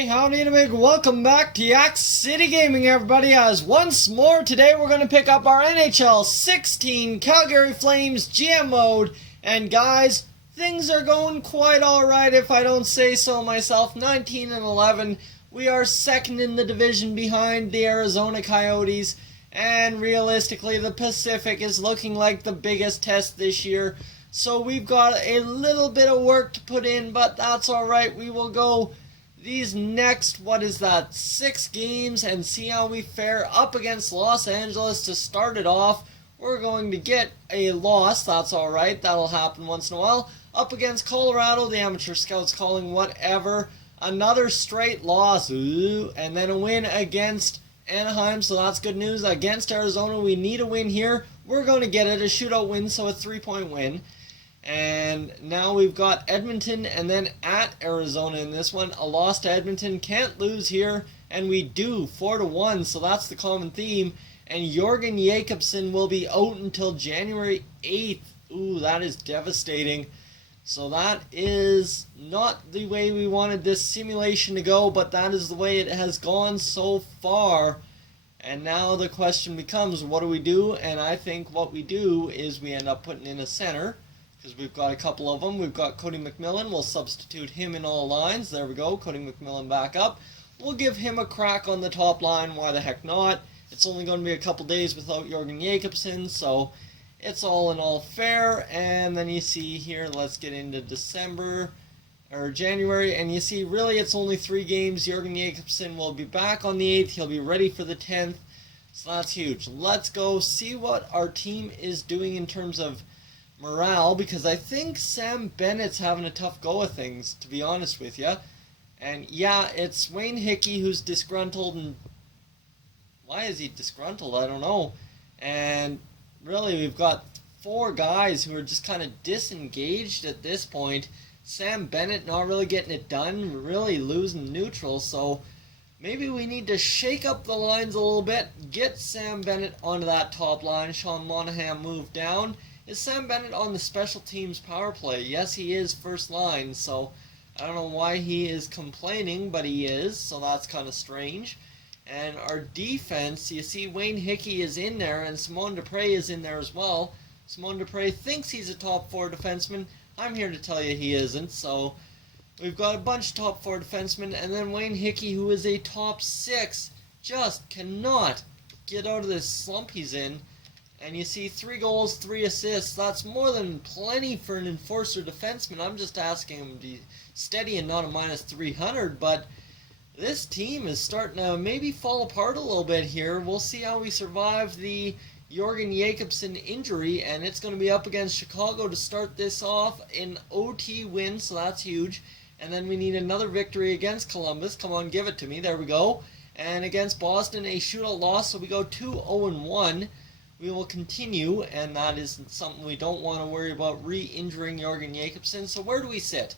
Hey, howdy and a big welcome back to Yak-City Gaming, everybody, as once more today we're going to pick up our NHL 16 Calgary Flames GM mode, and guys, things are going quite alright if I don't say so myself. 19-11, we are second in the division behind the Arizona Coyotes, and realistically the Pacific is looking like the biggest test this year, so we've got a little bit of work to put in, but that's alright. We will go these next, 6 games and see how we fare up against Los Angeles. To start it off, we're going to get a loss. That's alright, that'll happen once in a while. Up against Colorado, the amateur scouts calling whatever. Another straight loss, and then a win against Anaheim, so that's good news. Against Arizona, we need a win here. We're going to get it, a shootout win, so a 3-point win. And now we've got Edmonton and then at Arizona in this one. A loss to Edmonton, can't lose here, and we do, 4-1, so that's the common theme. And Jorgen Jacobsen will be out until January 8th. Ooh, that is devastating. So that is not the way we wanted this simulation to go, but that is the way it has gone so far. And now the question becomes, what do we do? And I think what we do is we end up putting in a center, because we've got a couple of them. We've got Cody McMillan. We'll substitute him in all lines. There we go. Cody McMillan back up. We'll give him a crack on the top line. Why the heck not? It's only going to be a couple days without Jorgen Jacobsen, so it's all in all fair. And then you see here, let's get into December or January, and you see really it's only 3 games. Jorgen Jacobsen will be back on the 8th. He'll be ready for the 10th. So that's huge. Let's go see what our team is doing in terms of morale, because I think Sam Bennett's having a tough go of things, to be honest with you. And yeah, it's Wayne Hickey who's disgruntled, and why is he disgruntled? I don't know. And really, we've got 4 guys who are just kind of disengaged at this point. Sam Bennett not really getting it done, really losing neutral, so maybe we need to shake up the lines a little bit, get Sam Bennett onto that top line. Sean Monahan moved down. Is Sam Bennett on the special teams power play? Yes, he is first line, so I don't know why he is complaining, but he is, so that's kind of strange. And our defense, you see Wayne Hickey is in there, and Simon Dupre is in there as well. Simon Dupre thinks he's a top 4 defenseman. I'm here to tell you he isn't, so we've got a bunch of top 4 defensemen, and then Wayne Hickey, who is a top 6, just cannot get out of this slump he's in. And you see 3 goals, 3 assists. That's more than plenty for an enforcer defenseman. I'm just asking him to be steady and not a minus 300. But this team is starting to maybe fall apart a little bit here. We'll see how we survive the Jorgen Jacobsen injury. And it's going to be up against Chicago to start this off. An OT win, so that's huge. And then we need another victory against Columbus. Come on, give it to me. There we go. And against Boston, a shootout loss. So we go 2-0-1. We will continue, and that is something we don't want to worry about, re-injuring Jorgen Jacobsen. So where do we sit?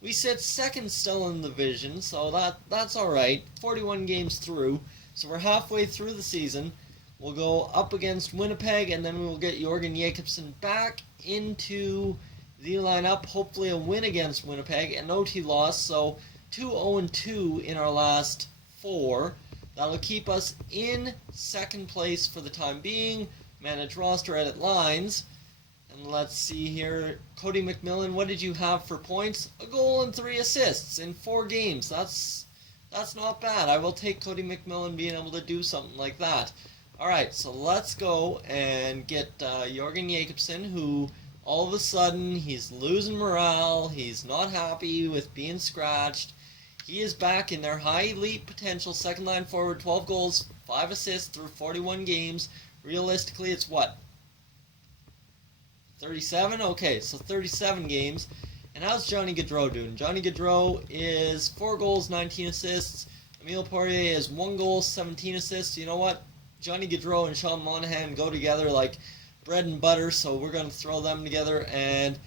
We sit second still in the division, so that's alright. 41 games through, so we're halfway through the season. We'll go up against Winnipeg, and then we will get Jorgen Jacobsen back into the lineup. Hopefully a win against Winnipeg, an OT loss, so 2-0-2 in our last 4. That'll keep us in second place for the time being. Manage roster, edit lines. And let's see here. Cody McMillan, what did you have for points? A goal and 3 assists in 4 games. That's not bad. I will take Cody McMillan being able to do something like that. Alright, so let's go and get Jorgen Jacobsen, who all of a sudden he's losing morale. He's not happy with being scratched. He is back in their high elite potential, second line forward, 12 goals, 5 assists through 41 games. Realistically, it's what? 37? Okay, so 37 games. And how's Johnny Gaudreau doing? Johnny Gaudreau is 4 goals, 19 assists. Emile Poirier is 1 goal, 17 assists. You know what? Johnny Gaudreau and Sean Monahan go together like bread and butter, so we're going to throw them together. And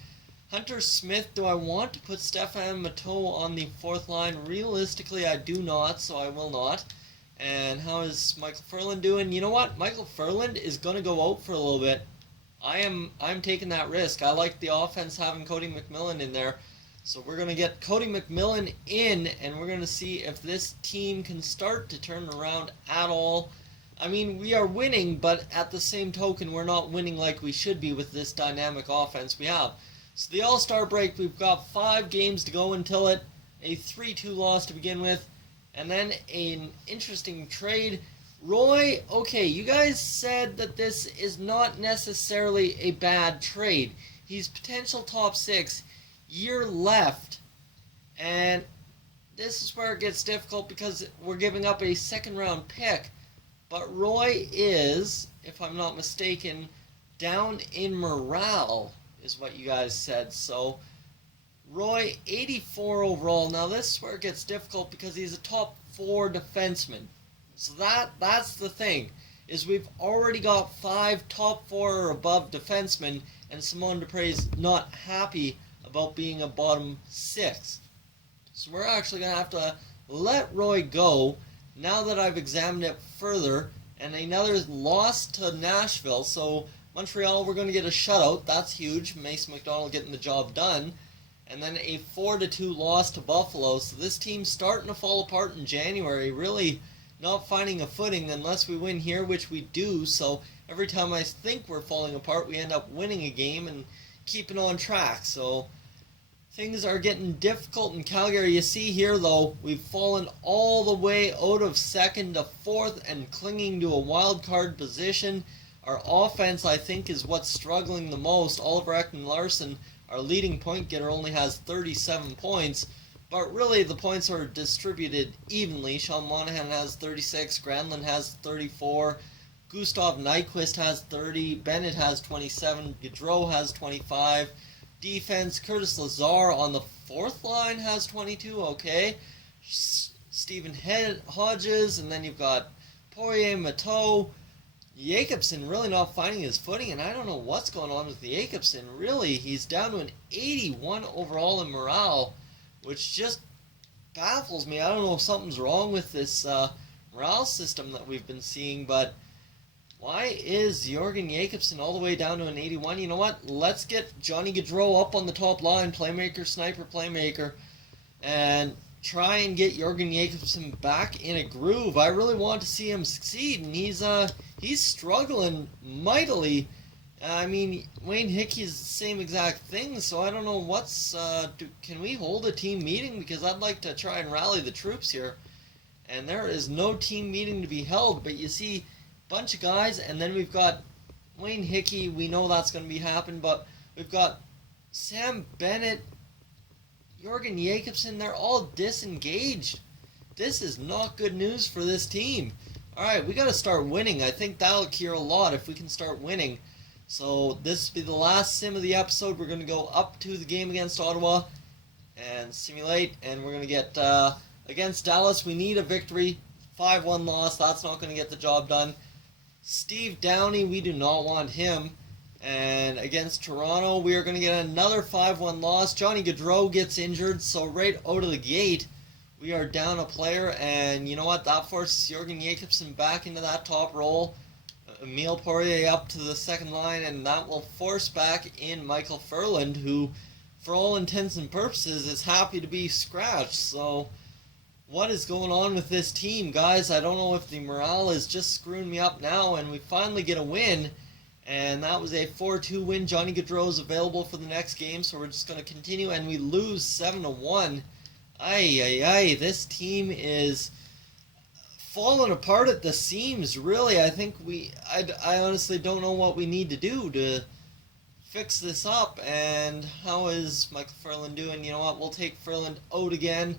Hunter Smith, do I want to put Stefan Matteau on the 4th line? Realistically, I do not, so I will not. And how is Michael Furland doing? You know what? Michael Furland is going to go out for a little bit. I'm taking that risk. I like the offense having Cody McMillan in there. So we're going to get Cody McMillan in, and we're going to see if this team can start to turn around at all. I mean, we are winning, but at the same token, we're not winning like we should be with this dynamic offense we have. So the All-Star break, we've got 5 games to go until it. A 3-2 loss to begin with, and then an interesting trade. Roy, okay, you guys said that this is not necessarily a bad trade. He's potential top 6, year left, and this is where it gets difficult because we're giving up a second-round pick. But Roy is, if I'm not mistaken, down in morale, is what you guys said. So, Roy, 84 overall. Now, this is where it gets difficult because he's a top 4 defenseman. So that's the thing, is we've already got 5 top 4 or above defensemen, and Simon Dupre's not happy about being a bottom 6. So we're actually going to have to let Roy go now that I've examined it further. And another loss to Nashville. So Montreal, we're going to get a shutout. That's huge. Mason McDonald getting the job done. And then a 4-2 loss to Buffalo. So this team's starting to fall apart in January. Really not finding a footing unless we win here, which we do. So every time I think we're falling apart, we end up winning a game and keeping on track. So things are getting difficult in Calgary. You see here, though, we've fallen all the way out of 2nd to 4th and clinging to a wild card position. Our offense, I think, is what's struggling the most. Oliver Ekman-Larsson, our leading point getter, only has 37 points. But really, the points are distributed evenly. Sean Monahan has 36, Granlund has 34, Gustav Nyquist has 30, Bennett has 27, Gaudreau has 25. Defense, Curtis Lazar on the 4th line has 22, okay. Stephen Hodges, and then you've got Poirier, Mateau. Jacobson really not finding his footing, and I don't know what's going on with Jacobson. Really, he's down to an 81 overall in morale, which just baffles me. I don't know if something's wrong with this morale system that we've been seeing, but why is Jorgen Jacobson all the way down to an 81? You know what? Let's get Johnny Gaudreau up on the top line, playmaker, sniper, playmaker, and try and get Jorgen Jacobson back in a groove. I really want to see him succeed, and he's struggling mightily. I mean, Wayne Hickey's the same exact thing, so I don't know what's... can we hold a team meeting? Because I'd like to try and rally the troops here. And there is no team meeting to be held, but you see... bunch of guys, and then we've got Wayne Hickey. We know that's going to be happening, but we've got Sam Bennett, Jorgen Jacobson. They're all disengaged. This is not good news for this team. Alright, we got to start winning. I think that'll cure a lot if we can start winning. So this will be the last sim of the episode. We're going to go up to the game against Ottawa and simulate, and we're going to get against Dallas. We need a victory. 5-1 loss. That's not going to get the job done. Steve Downey, we do not want him. And against Toronto, we are going to get another 5-1 loss. Johnny Gaudreau gets injured, so right out of the gate, we are down a player. And you know what? That forces Jorgen Jacobson back into that top role. Emile Poirier up to the 2nd line, and that will force back in Michael Furland, who, for all intents and purposes, is happy to be scratched. So... what is going on with this team, guys? I don't know if the morale is just screwing me up now, and we finally get a win, and that was a 4-2 win. Johnny Gaudreau is available for the next game, so we're just going to continue, and we lose 7-1. This team is falling apart at the seams, really. I think I honestly don't know what we need to do to fix this up, and how is Michael Furland doing? You know what, we'll take Furland out again,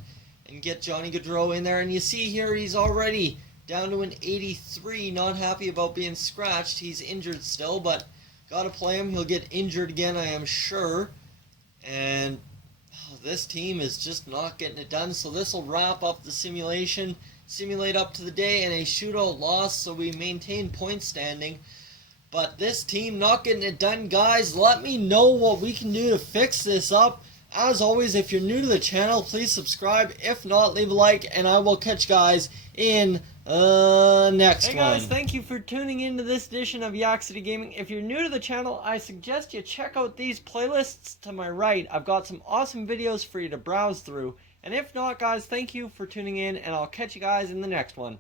and get Johnny Gaudreau in there. And you see here, he's already down to an 83, not happy about being scratched. He's injured still, but got to play him. He'll get injured again, I am sure. And this team is just not getting it done. So this will wrap up the simulation. Simulate up to the day, and a shootout loss, so we maintain point standing. But this team not getting it done, guys. Let me know what we can do to fix this up. As always, if you're new to the channel, please subscribe. If not, leave a like, and I will catch you guys in Next Hey one. guys, thank you for tuning into this edition of Yak-City Gaming. If you're new to the channel, I suggest you check out these playlists to my right. I've got some awesome videos for you to browse through. And if not, guys, thank you for tuning in, and I'll catch you guys in the next one.